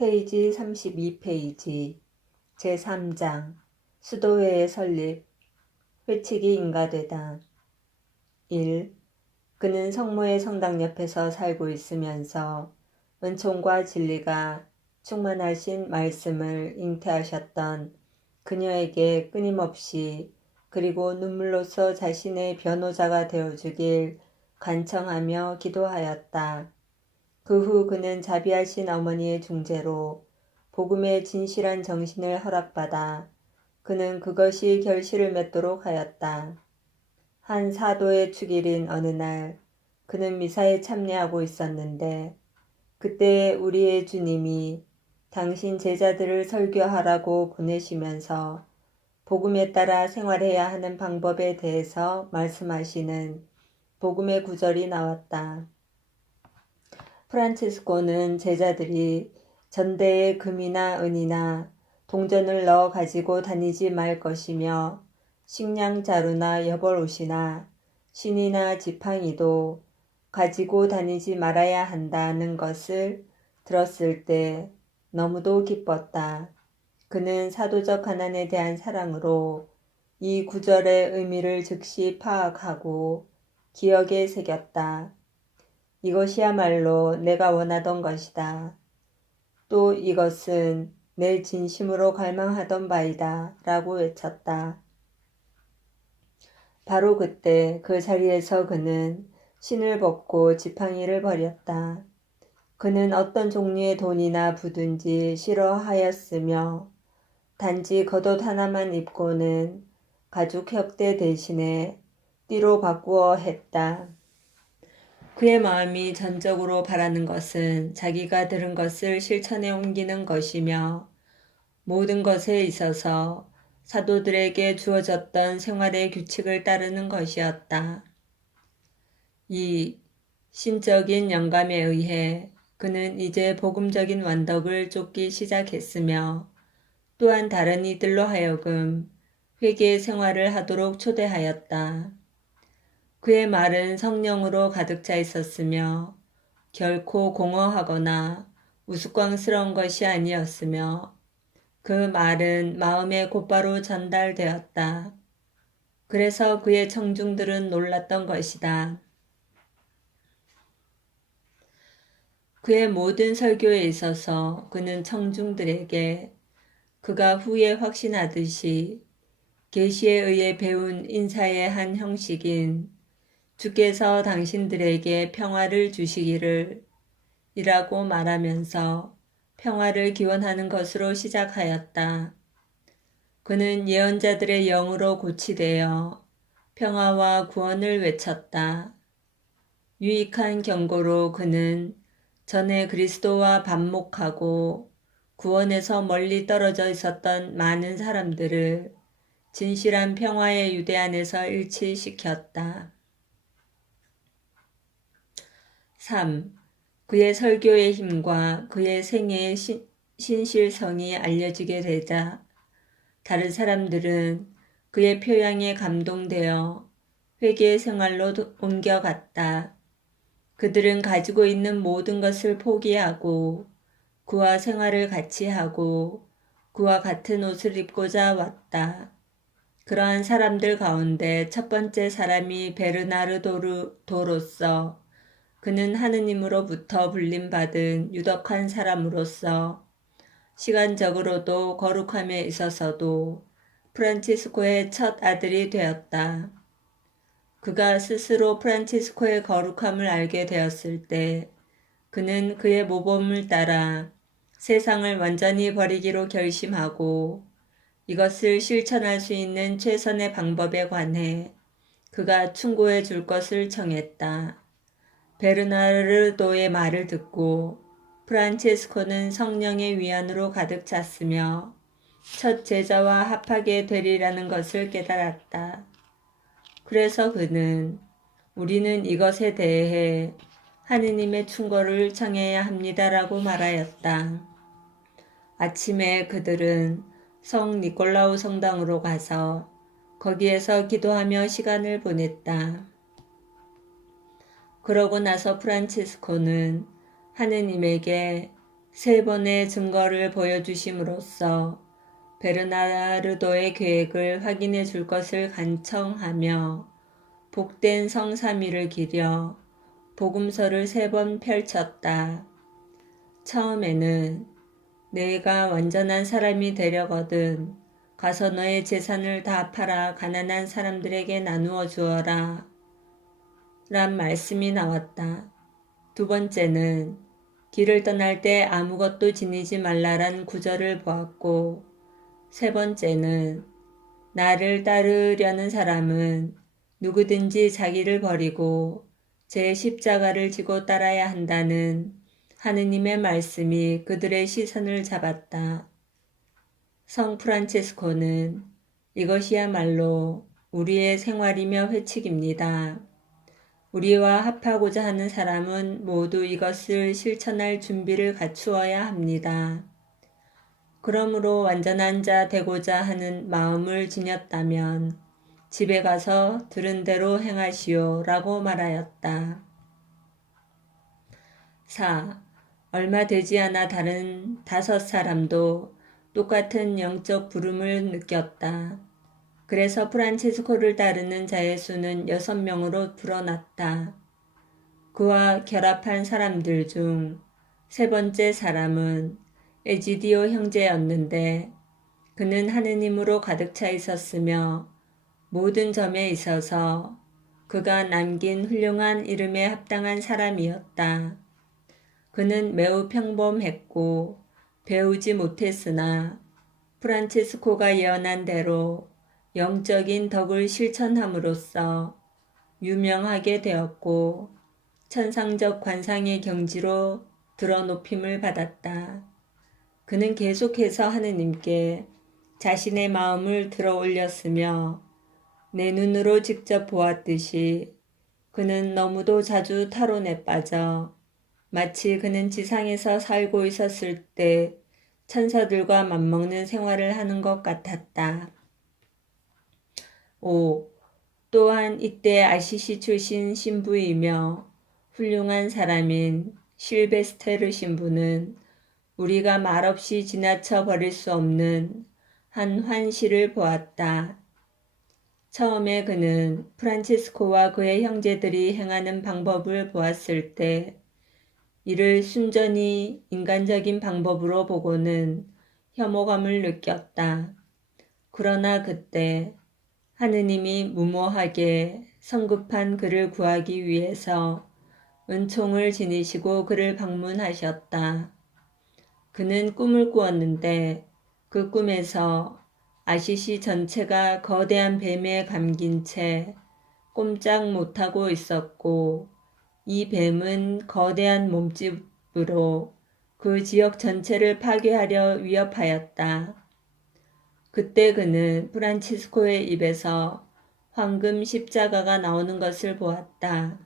페이지 32페이지 제3장 수도회의 설립 회칙이 인가되다. 1. 그는 성모의 성당 옆에서 살고 있으면서 은총과 진리가 충만하신 말씀을 잉태하셨던 그녀에게 끊임없이 그리고 눈물로써 자신의 변호자가 되어주길 간청하며 기도하였다. 그 후 그는 자비하신 어머니의 중재로 복음의 진실한 정신을 허락받아 그는 그것이 결실을 맺도록 하였다. 한 사도의 축일인 어느 날 그는 미사에 참여하고 있었는데 그때 우리의 주님이 당신 제자들을 설교하라고 보내시면서 복음에 따라 생활해야 하는 방법에 대해서 말씀하시는 복음의 구절이 나왔다. 프란치스코는 제자들이 전대에 금이나 은이나 동전을 넣어 가지고 다니지 말 것이며 식량 자루나 여벌옷이나 신이나 지팡이도 가지고 다니지 말아야 한다는 것을 들었을 때 너무도 기뻤다. 그는 사도적 가난에 대한 사랑으로 이 구절의 의미를 즉시 파악하고 기억에 새겼다. 이것이야말로 내가 원하던 것이다. 또 이것은 내 진심으로 갈망하던 바이다 라고 외쳤다. 바로 그때 그 자리에서 그는 신을 벗고 지팡이를 버렸다. 그는 어떤 종류의 돈이나 부든지 싫어하였으며 단지 겉옷 하나만 입고는 가죽 혁대 대신에 띠로 바꾸어 했다. 그의 마음이 전적으로 바라는 것은 자기가 들은 것을 실천에 옮기는 것이며 모든 것에 있어서 사도들에게 주어졌던 생활의 규칙을 따르는 것이었다. 이 신적인 영감에 의해 그는 이제 복음적인 완덕을 쫓기 시작했으며 또한 다른 이들로 하여금 회개의 생활을 하도록 초대하였다. 그의 말은 성령으로 가득 차 있었으며 결코 공허하거나 우스꽝스러운 것이 아니었으며 그 말은 마음에 곧바로 전달되었다. 그래서 그의 청중들은 놀랐던 것이다. 그의 모든 설교에 있어서 그는 청중들에게 그가 후에 확신하듯이 계시에 의해 배운 인사의 한 형식인 주께서 당신들에게 평화를 주시기를 이라고 말하면서 평화를 기원하는 것으로 시작하였다. 그는 예언자들의 영으로 고치되어 평화와 구원을 외쳤다. 유익한 경고로 그는 전에 그리스도와 반목하고 구원에서 멀리 떨어져 있었던 많은 사람들을 진실한 평화의 유대 안에서 일치시켰다. 3. 그의 설교의 힘과 그의 생애의 신실성이 알려지게 되자 다른 사람들은 그의 표양에 감동되어 회개의 생활로 옮겨갔다. 그들은 가지고 있는 모든 것을 포기하고 그와 생활을 같이 하고 그와 같은 옷을 입고자 왔다. 그러한 사람들 가운데 첫 번째 사람이 베르나르도로서 그는 하느님으로부터 불림받은 유덕한 사람으로서 시간적으로도 거룩함에 있어서도 프란치스코의 첫 아들이 되었다. 그가 스스로 프란치스코의 거룩함을 알게 되었을 때 그는 그의 모범을 따라 세상을 완전히 버리기로 결심하고 이것을 실천할 수 있는 최선의 방법에 관해 그가 충고해 줄 것을 청했다. 베르나르도의 말을 듣고 프란체스코는 성령의 위안으로 가득 찼으며 첫 제자와 합하게 되리라는 것을 깨달았다. 그래서 그는 우리는 이것에 대해 하느님의 충고를 청해야 합니다라고 말하였다. 아침에 그들은 성 니콜라우 성당으로 가서 거기에서 기도하며 시간을 보냈다. 그러고 나서 프란치스코는 하느님에게 3번의 증거를 보여주심으로써 베르나르도의 계획을 확인해 줄 것을 간청하며 복된 성삼위를 기려 복음서를 3번 펼쳤다. 처음에는 내가 완전한 사람이 되려거든 가서 너의 재산을 다 팔아 가난한 사람들에게 나누어 주어라 란 말씀이 나왔다. 2번째는 길을 떠날 때 아무것도 지니지 말라란 구절을 보았고 3번째는 나를 따르려는 사람은 누구든지 자기를 버리고 제 십자가를 지고 따라야 한다는 하느님의 말씀이 그들의 시선을 잡았다. 성 프란체스코는 이것이야말로 우리의 생활이며 회칙입니다. 우리와 합하고자 하는 사람은 모두 이것을 실천할 준비를 갖추어야 합니다. 그러므로 완전한 자 되고자 하는 마음을 지녔다면 집에 가서 들은 대로 행하시오 라고 말하였다. 4. 얼마 되지 않아 다른 5사람도 똑같은 영적 부름을 느꼈다. 그래서 프란체스코를 따르는 자의 수는 6명으로 불어났다. 그와 결합한 사람들 중 3번째 사람은 에지디오 형제였는데 그는 하느님으로 가득 차 있었으며 모든 점에 있어서 그가 남긴 훌륭한 이름에 합당한 사람이었다. 그는 매우 평범했고 배우지 못했으나 프란체스코가 예언한 대로 영적인 덕을 실천함으로써 유명하게 되었고 천상적 관상의 경지로 드러높임을 받았다. 그는 계속해서 하느님께 자신의 마음을 들어 올렸으며 내 눈으로 직접 보았듯이 그는 너무도 자주 탈원에 빠져 마치 그는 지상에서 살고 있었을 때 천사들과 맞먹는 생활을 하는 것 같았다. 5. 또한 이때 아시시 출신 신부이며 훌륭한 사람인 실베스테르 신부는 우리가 말없이 지나쳐 버릴 수 없는 한 환시를 보았다. 처음에 그는 프란체스코와 그의 형제들이 행하는 방법을 보았을 때 이를 순전히 인간적인 방법으로 보고는 혐오감을 느꼈다. 그러나 그때 하느님이 무모하게 성급한 그를 구하기 위해서 은총을 지니시고 그를 방문하셨다. 그는 꿈을 꾸었는데 그 꿈에서 아시시 전체가 거대한 뱀에 감긴 채 꼼짝 못하고 있었고 이 뱀은 거대한 몸집으로 그 지역 전체를 파괴하려 위협하였다. 그때 그는 프란치스코의 입에서 황금 십자가가 나오는 것을 보았다.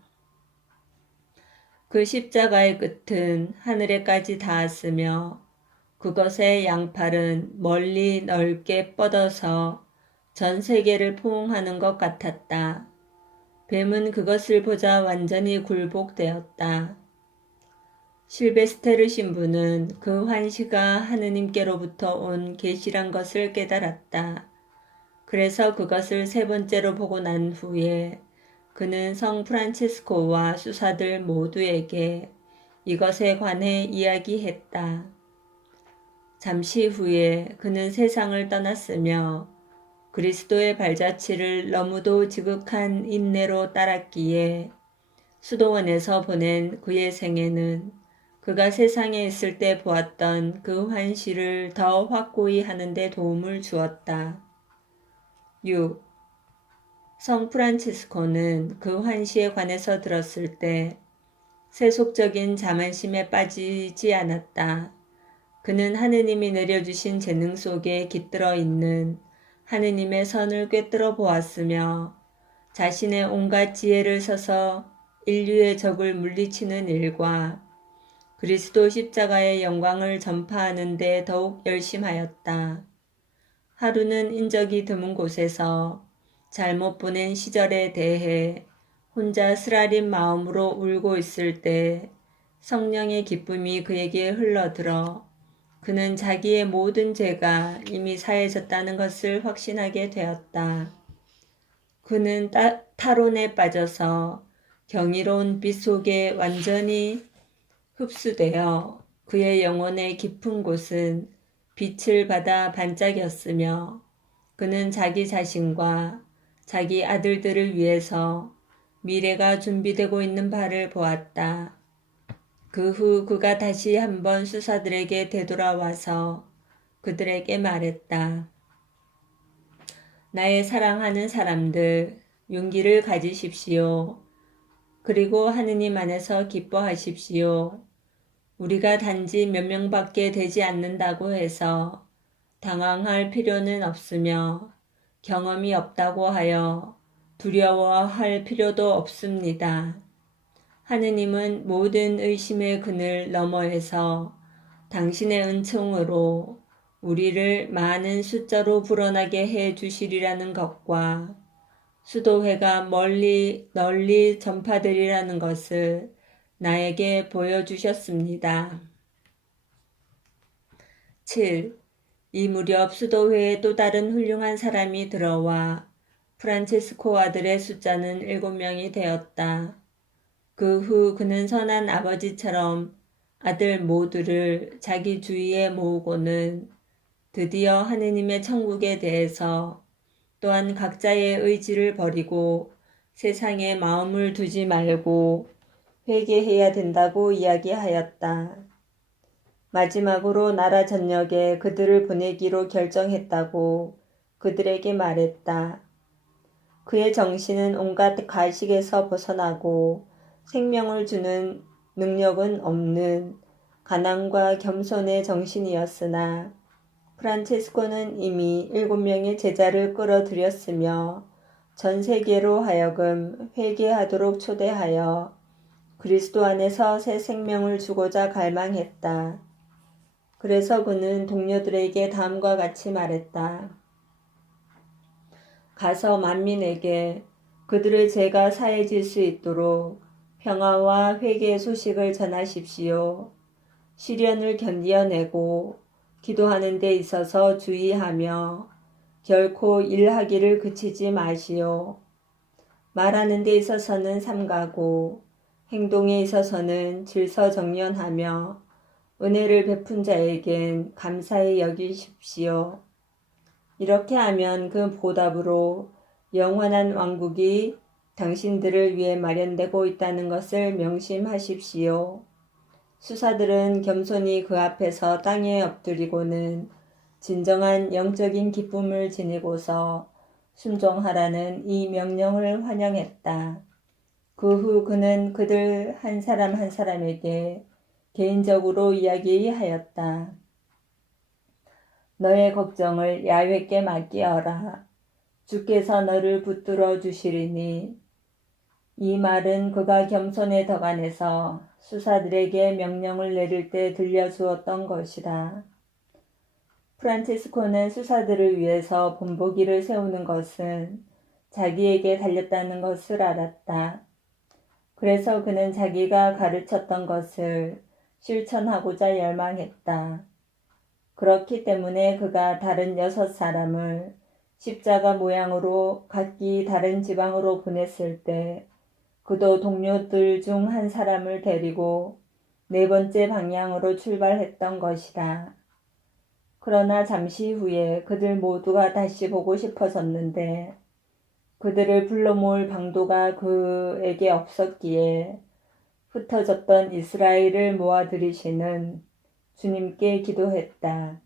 그 십자가의 끝은 하늘에까지 닿았으며 그것의 양팔은 멀리 넓게 뻗어서 전 세계를 포옹하는 것 같았다. 뱀은 그것을 보자 완전히 굴복되었다. 실베스테르 신부는 그 환시가 하느님께로부터 온 계시란 것을 깨달았다. 그래서 그것을 3번째로 보고 난 후에 그는 성 프란체스코와 수사들 모두에게 이것에 관해 이야기했다. 잠시 후에 그는 세상을 떠났으며 그리스도의 발자취를 너무도 지극한 인내로 따랐기에 수도원에서 보낸 그의 생애는 그가 세상에 있을 때 보았던 그 환시를 더 확고히 하는 데 도움을 주었다. 6. 성 프란치스코는 그 환시에 관해서 들었을 때 세속적인 자만심에 빠지지 않았다. 그는 하느님이 내려주신 재능 속에 깃들어 있는 하느님의 선을 꿰뚫어 보았으며 자신의 온갖 지혜를 써서 인류의 적을 물리치는 일과 그리스도 십자가의 영광을 전파하는 데 더욱 열심하였다. 하루는 인적이 드문 곳에서 잘못 보낸 시절에 대해 혼자 쓰라린 마음으로 울고 있을 때 성령의 기쁨이 그에게 흘러들어 그는 자기의 모든 죄가 이미 사해졌다는 것을 확신하게 되었다. 그는 탈원에 빠져서 경이로운 빛 속에 완전히 흡수되어 그의 영혼의 깊은 곳은 빛을 받아 반짝였으며 그는 자기 자신과 자기 아들들을 위해서 미래가 준비되고 있는 바를 보았다. 그 후 그가 다시 한번 수사들에게 되돌아와서 그들에게 말했다. 나의 사랑하는 사람들, 용기를 가지십시오. 그리고 하느님 안에서 기뻐하십시오. 우리가 단지 몇 명밖에 되지 않는다고 해서 당황할 필요는 없으며 경험이 없다고 하여 두려워할 필요도 없습니다. 하느님은 모든 의심의 그늘 너머에서 당신의 은총으로 우리를 많은 숫자로 불어나게 해 주시리라는 것과 수도회가 널리 전파되리라는 것을 나에게 보여주셨습니다. 7. 이 무렵 수도회에 또 다른 훌륭한 사람이 들어와 프란체스코 아들의 숫자는 7명이 되었다. 그 후 그는 선한 아버지처럼 아들 모두를 자기 주위에 모으고는 드디어 하느님의 천국에 대해서 또한 각자의 의지를 버리고 세상에 마음을 두지 말고 회개해야 된다고 이야기하였다. 마지막으로 나라 전역에 그들을 보내기로 결정했다고 그들에게 말했다. 그의 정신은 온갖 가식에서 벗어나고 생명을 주는 능력은 없는 가난과 겸손의 정신이었으나 프란체스코는 이미 7명의 제자를 끌어들였으며 전 세계로 하여금 회개하도록 초대하여 그리스도 안에서 새 생명을 주고자 갈망했다. 그래서 그는 동료들에게 다음과 같이 말했다. 가서 만민에게 그들의 죄가 사해질 수 있도록 평화와 회개의 소식을 전하십시오. 시련을 견디어내고 기도하는 데 있어서 주의하며 결코 일하기를 그치지 마시오. 말하는 데 있어서는 삼가고 행동에 있어서는 질서정연하며 은혜를 베푼 자에겐 감사히 여기십시오. 이렇게 하면 그 보답으로 영원한 왕국이 당신들을 위해 마련되고 있다는 것을 명심하십시오. 수사들은 겸손히 그 앞에서 땅에 엎드리고는 진정한 영적인 기쁨을 지니고서 순종하라는 이 명령을 환영했다. 그 후 그는 그들 한 사람 한 사람에게 개인적으로 이야기하였다. 너의 걱정을 야훼께 맡기어라. 주께서 너를 붙들어 주시리니. 이 말은 그가 겸손의 덕안에서 수사들에게 명령을 내릴 때 들려주었던 것이다. 프란체스코는 수사들을 위해서 본보기를 세우는 것은 자기에게 달렸다는 것을 알았다. 그래서 그는 자기가 가르쳤던 것을 실천하고자 열망했다. 그렇기 때문에 그가 다른 6사람을 십자가 모양으로 각기 다른 지방으로 보냈을 때 그도 동료들 중 한 사람을 데리고 4번째 방향으로 출발했던 것이다. 그러나 잠시 후에 그들 모두가 다시 보고 싶어졌는데 그들을 불러 모을 방도가 그에게 없었기에 흩어졌던 이스라엘을 모아들이시는 주님께 기도했다.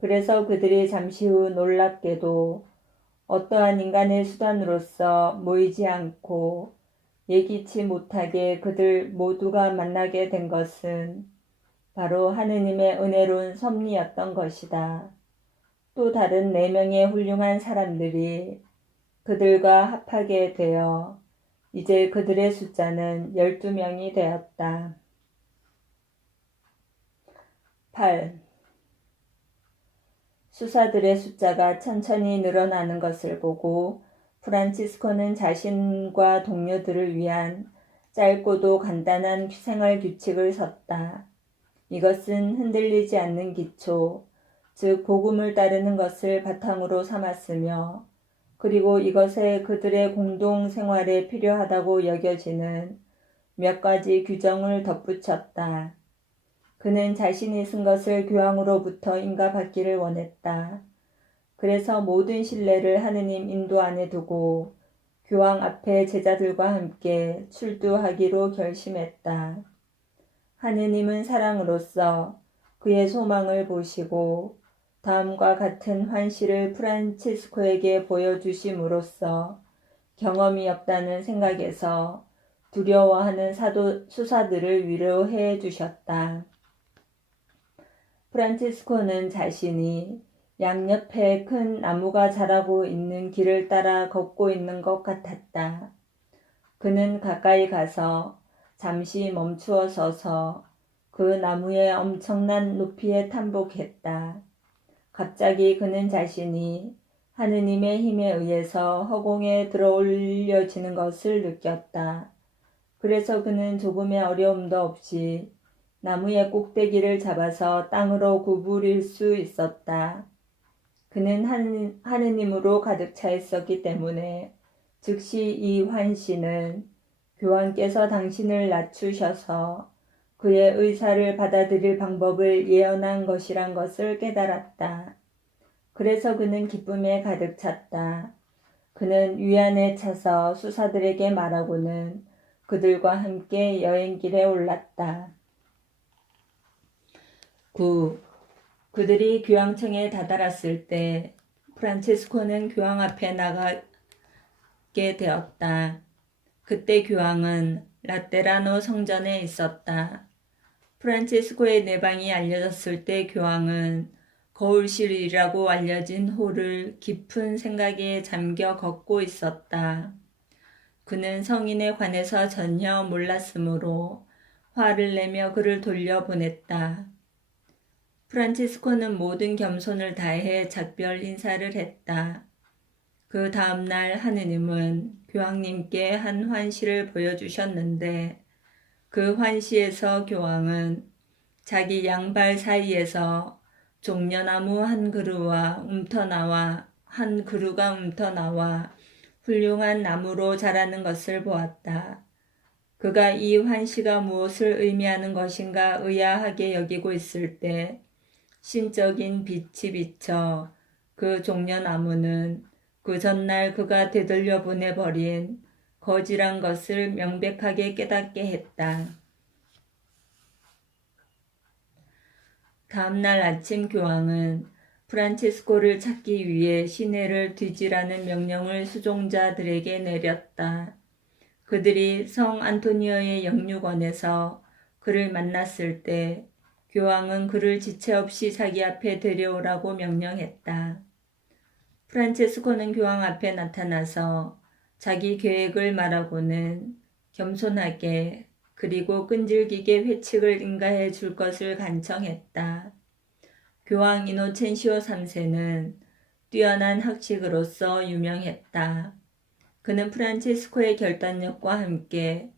그래서 그들이 잠시 후 놀랍게도 어떠한 인간의 수단으로서 모이지 않고 예기치 못하게 그들 모두가 만나게 된 것은 바로 하느님의 은혜로운 섭리였던 것이다. 또 다른 4명의 훌륭한 사람들이 그들과 합하게 되어 이제 그들의 숫자는 12명이 되었다. 8. 수사들의 숫자가 천천히 늘어나는 것을 보고 프란치스코는 자신과 동료들을 위한 짧고도 간단한 생활 규칙을 섰다. 이것은 흔들리지 않는 기초, 즉 복음을 따르는 것을 바탕으로 삼았으며, 그리고 이것에 그들의 공동 생활에 필요하다고 여겨지는 몇 가지 규정을 덧붙였다. 그는 자신이 쓴 것을 교황으로부터 인가받기를 원했다. 그래서 모든 신뢰를 하느님 인도 안에 두고 교황 앞에 제자들과 함께 출두하기로 결심했다. 하느님은 사랑으로서 그의 소망을 보시고 다음과 같은 환시를 프란치스코에게 보여주심으로써 경험이 없다는 생각에서 두려워하는 수사들을 위로해 주셨다. 프란치스코는 자신이 양옆에 큰 나무가 자라고 있는 길을 따라 걷고 있는 것 같았다. 그는 가까이 가서 잠시 멈추어 서서 그 나무의 엄청난 높이에 탐복했다. 갑자기 그는 자신이 하느님의 힘에 의해서 허공에 들어올려지는 것을 느꼈다. 그래서 그는 조금의 어려움도 없이 나무의 꼭대기를 잡아서 땅으로 구부릴 수 있었다. 그는 하느님으로 가득 차 있었기 때문에 즉시 이 환시는 교황께서 당신을 낮추셔서 그의 의사를 받아들일 방법을 예언한 것이란 것을 깨달았다. 그래서 그는 기쁨에 가득 찼다. 그는 위안에 차서 수사들에게 말하고는 그들과 함께 여행길에 올랐다. 9. 그들이 교황청에 다다랐을 때 프란치스코는 교황 앞에 나가게 되었다. 그때 교황은 라테라노 성전에 있었다. 프란치스코의 내방이 알려졌을 때 교황은 거울실이라고 알려진 홀을 깊은 생각에 잠겨 걷고 있었다. 그는 성인에 관해서 전혀 몰랐으므로 화를 내며 그를 돌려보냈다. 프란치스코는 모든 겸손을 다해 작별 인사를 했다. 그 다음날 하느님은 교황님께 한 환시를 보여주셨는데 그 환시에서 교황은 자기 양발 사이에서 종려나무 한 그루가 움터나와 훌륭한 나무로 자라는 것을 보았다. 그가 이 환시가 무엇을 의미하는 것인가 의아하게 여기고 있을 때 신적인 빛이 비쳐 그 종려나무는 그 전날 그가 되돌려 보내버린 거지란 것을 명백하게 깨닫게 했다. 다음날 아침 교황은 프란치스코를 찾기 위해 시내를 뒤지라는 명령을 수종자들에게 내렸다. 그들이 성 안토니오의 영육원에서 그를 만났을 때 교황은 그를 지체 없이 자기 앞에 데려오라고 명령했다. 프란체스코는 교황 앞에 나타나서 자기 계획을 말하고는 겸손하게 그리고 끈질기게 회칙을 인가해 줄 것을 간청했다. 교황 이노첸시오 3세는 뛰어난 학식으로서 유명했다. 그는 프란체스코의 결단력과 함께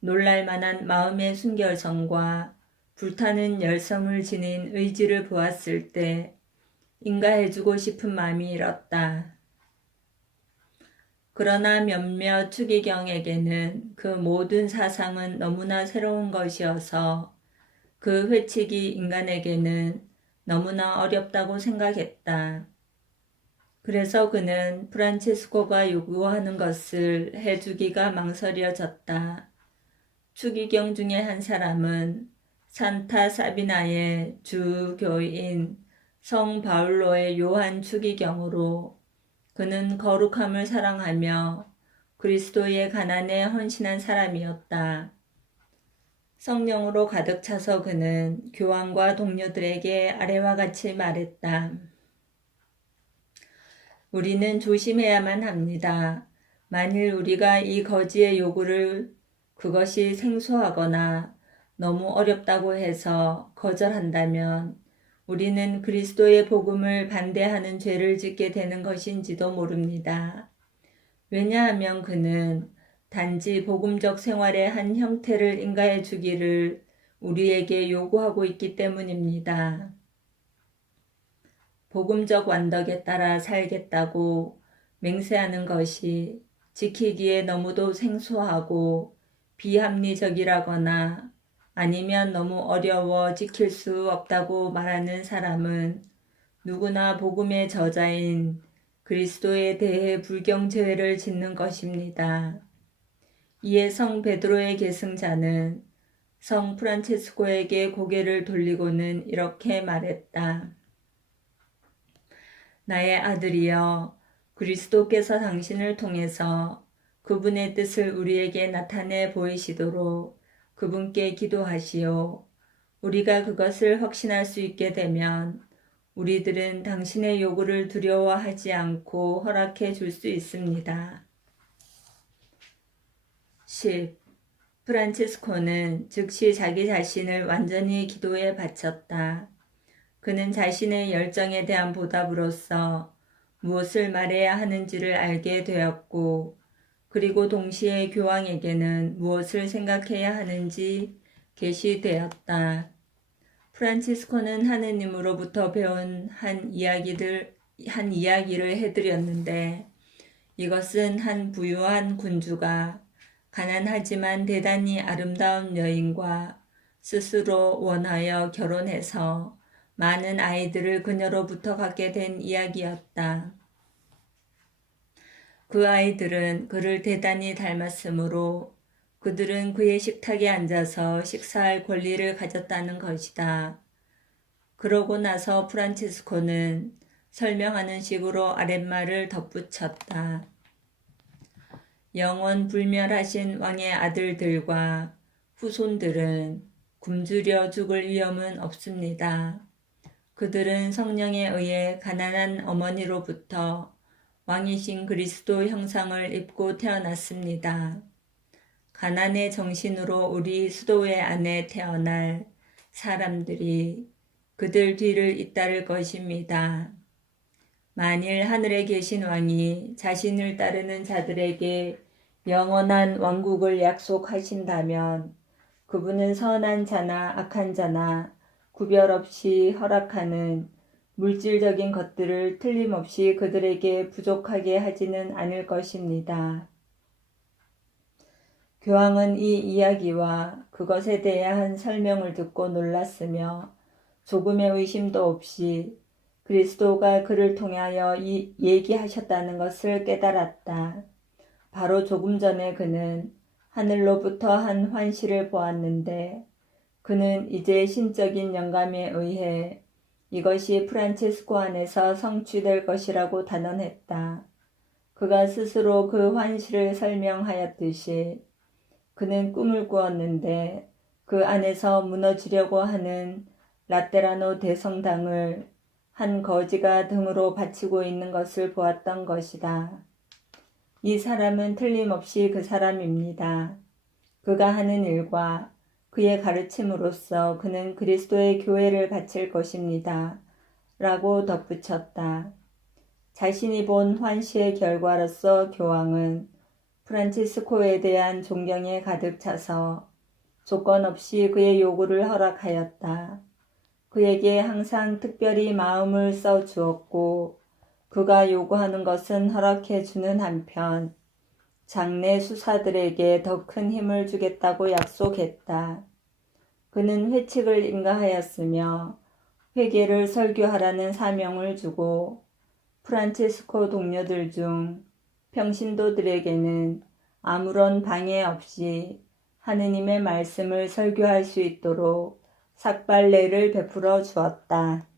놀랄만한 마음의 순결성과 불타는 열성을 지닌 의지를 보았을 때 인가해주고 싶은 마음이 일었다. 그러나 몇몇 추기경에게는 그 모든 사상은 너무나 새로운 것이어서 그 회칙이 인간에게는 너무나 어렵다고 생각했다. 그래서 그는 프란치스코가 요구하는 것을 해주기가 망설여졌다. 추기경 중에 한 사람은 산타 사비나의 주교인 성 바울로의 요한 추기경으로 그는 거룩함을 사랑하며 그리스도의 가난에 헌신한 사람이었다. 성령으로 가득 차서 그는 교황과 동료들에게 아래와 같이 말했다. 우리는 조심해야만 합니다. 만일 우리가 이 거지의 요구를 그것이 생소하거나 너무 어렵다고 해서 거절한다면 우리는 그리스도의 복음을 반대하는 죄를 짓게 되는 것인지도 모릅니다. 왜냐하면 그는 단지 복음적 생활의 한 형태를 인가해 주기를 우리에게 요구하고 있기 때문입니다. 복음적 완덕에 따라 살겠다고 맹세하는 것이 지키기에 너무도 생소하고 비합리적이라거나 아니면 너무 어려워 지킬 수 없다고 말하는 사람은 누구나 복음의 저자인 그리스도에 대해 불경죄를 짓는 것입니다. 이에 성 베드로의 계승자는 성 프란체스코에게 고개를 돌리고는 이렇게 말했다. 나의 아들이여, 그리스도께서 당신을 통해서 그분의 뜻을 우리에게 나타내 보이시도록 그분께 기도하시오. 우리가 그것을 확신할 수 있게 되면 우리들은 당신의 요구를 두려워하지 않고 허락해 줄 수 있습니다. 10. 프란치스코는 즉시 자기 자신을 완전히 기도에 바쳤다. 그는 자신의 열정에 대한 보답으로서 무엇을 말해야 하는지를 알게 되었고, 그리고 동시에 교황에게는 무엇을 생각해야 하는지 계시되었다. 프란치스코는 하느님으로부터 배운 한 이야기를 해드렸는데, 이것은 한 부유한 군주가 가난하지만 대단히 아름다운 여인과 스스로 원하여 결혼해서 많은 아이들을 그녀로부터 갖게 된 이야기였다. 그 아이들은 그를 대단히 닮았으므로 그들은 그의 식탁에 앉아서 식사할 권리를 가졌다는 것이다. 그러고 나서 프란치스코는 설명하는 식으로 아랫말을 덧붙였다. 영원 불멸하신 왕의 아들들과 후손들은 굶주려 죽을 위험은 없습니다. 그들은 성령에 의해 가난한 어머니로부터 왕이신 그리스도 형상을 입고 태어났습니다. 가난의 정신으로 우리 수도회 안에 태어날 사람들이 그들 뒤를 잇따를 것입니다. 만일 하늘에 계신 왕이 자신을 따르는 자들에게 영원한 왕국을 약속하신다면 그분은 선한 자나 악한 자나 구별 없이 허락하는 물질적인 것들을 틀림없이 그들에게 부족하게 하지는 않을 것입니다. 교황은 이 이야기와 그것에 대한 설명을 듣고 놀랐으며 조금의 의심도 없이 그리스도가 그를 통하여 얘기하셨다는 것을 깨달았다. 바로 조금 전에 그는 하늘로부터 한 환시를 보았는데 그는 이제 신적인 영감에 의해 이것이 프란체스코 안에서 성취될 것이라고 단언했다. 그가 스스로 그 환시를 설명하였듯이 그는 꿈을 꾸었는데 그 안에서 무너지려고 하는 라테라노 대성당을 한 거지가 등으로 받치고 있는 것을 보았던 것이다. 이 사람은 틀림없이 그 사람입니다. 그가 하는 일과 그의 가르침으로써 그는 그리스도의 교회를 바칠 것입니다. 라고 덧붙였다. 자신이 본 환시의 결과로서 교황은 프란치스코에 대한 존경에 가득 차서 조건 없이 그의 요구를 허락하였다. 그에게 항상 특별히 마음을 써 주었고 그가 요구하는 것은 허락해 주는 한편 장래 수사들에게 더 큰 힘을 주겠다고 약속했다. 그는 회칙을 인가하였으며 회개를 설교하라는 사명을 주고 프란체스코 동료들 중 평신도들에게는 아무런 방해 없이 하느님의 말씀을 설교할 수 있도록 삭발례를 베풀어 주었다.